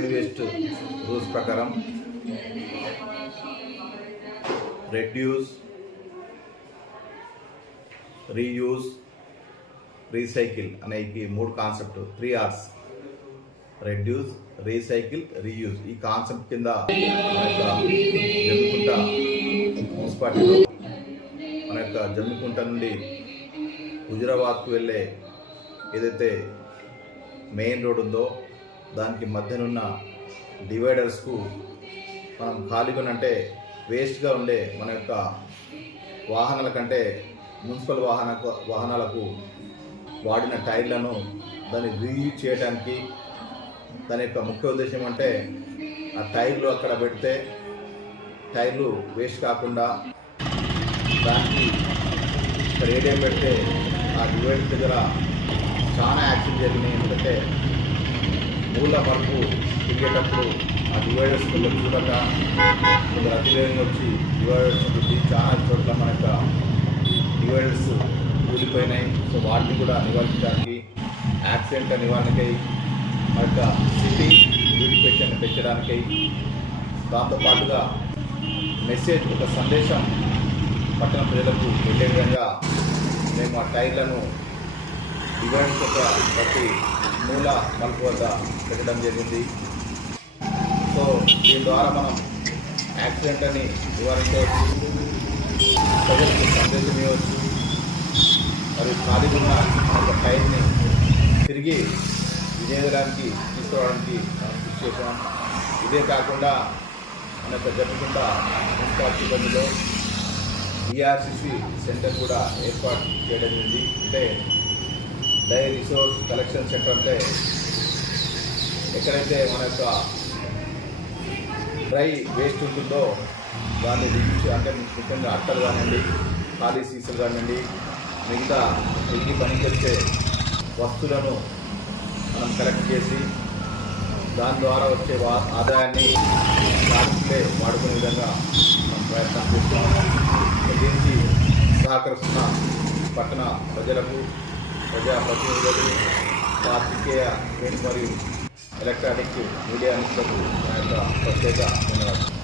Solid waste rules ప్రకారం reduce, reuse, recycle అనే ఈ 3 concept 3 R's reduce, recycle, reuse ఈ కాన్సెప్ట్ కింద మన యొక్క జమ్మికుంట మున్సిపాలిటీలో మన యొక్క జమ్మికుంట నుండి హుజురాబాద్కు వెళ్ళే ఏదైతే మెయిన్ రోడ్ ఉందో దానికి మధ్యనున్న డివైడర్స్కు మనం ఖాళీగా అంటే వేస్ట్గా ఉండే మన యొక్క వాహనాల కంటే మున్సిపల్ వాహనాలకు వాడిన టైర్లను దాన్ని రీయూజ్ చేయడానికి దాని యొక్క ముఖ్య ఉద్దేశం అంటే ఆ టైర్లు అక్కడ పెడితే టైర్లు వేస్ట్ కాకుండా దానికి ఇక్కడ ఏడియం పెడితే ఆ డివైడర్ దగ్గర చాలా యాక్సిడెంట్ జరిగినాయి. ఎందుకంటే మూల మలుపు తిరిగేటప్పుడు ఆ డివైడర్స్ కొంచెం చూడక కొంచెం అతివేగంగా వచ్చి డివైడర్స్ గురించి చాలా చోట్ల మన యొక్క డివైడర్స్ కూలిపోయినాయి. సో వాటిని కూడా నివారించడానికి యాక్సిడెంట్ నివారణకై మన యొక్క సిటీ బ్యూటిఫికేషన్ పెంచడానికై దాంతోపాటుగా మెసేజ్ ఒక సందేశం పట్టణ ప్రజలకు వెళ్ళే విధంగా మేము ఆ టైర్లను డివైడర్స్ యొక్క ప్రతి మూల మలుపు వద్ద పెట్టడం జరిగింది. సో దీని ద్వారా మనం యాక్సిడెంట్ అని నివారించవచ్చు, ప్రజలకు సందేశం ఇవ్వచ్చు, మరియు ఖాళీగా ఉన్న ఒక టైర్ని తిరిగి వినియోగడానికి తీసుకోవడానికి మనం కృషి చేసాం. ఇదే కాకుండా మన యొక్క జమ్మికుంట మున్సిపాలిటీ పరిధిలో డిఆర్సిసి సెంటర్ కూడా ఏర్పాటు చేయడం జరిగింది. అంటే డ్రై రిసోర్స్ కలెక్షన్ సెంటర్ అంటే ఎక్కడైతే మన యొక్క డ్రై వేస్ట్ ఉంటుందో దాన్ని రిడ్యూస్ అంటే ముఖ్యంగా అట్టలు కానివ్వండి, ఖాళీ సీసాలు కానివ్వండి, మిగతా తిరిగి పనిచేసే వస్తువులను మనం కలెక్ట్ చేసి దాని ద్వారా వచ్చే ఆదాయాన్ని వాటికే వాడుకునే విధంగా మనం ప్రయత్నం చేస్తున్నాం. దీనికి సహకరిస్తున్న పట్టణ ప్రజలకు, ప్రజాప్రతినిధులకు, పాత్రికేయ మరియు ఎలక్ట్రానిక్ మీడియా మిత్రులకు నా యొక్క ప్రత్యేక ధన్యవాదాలు.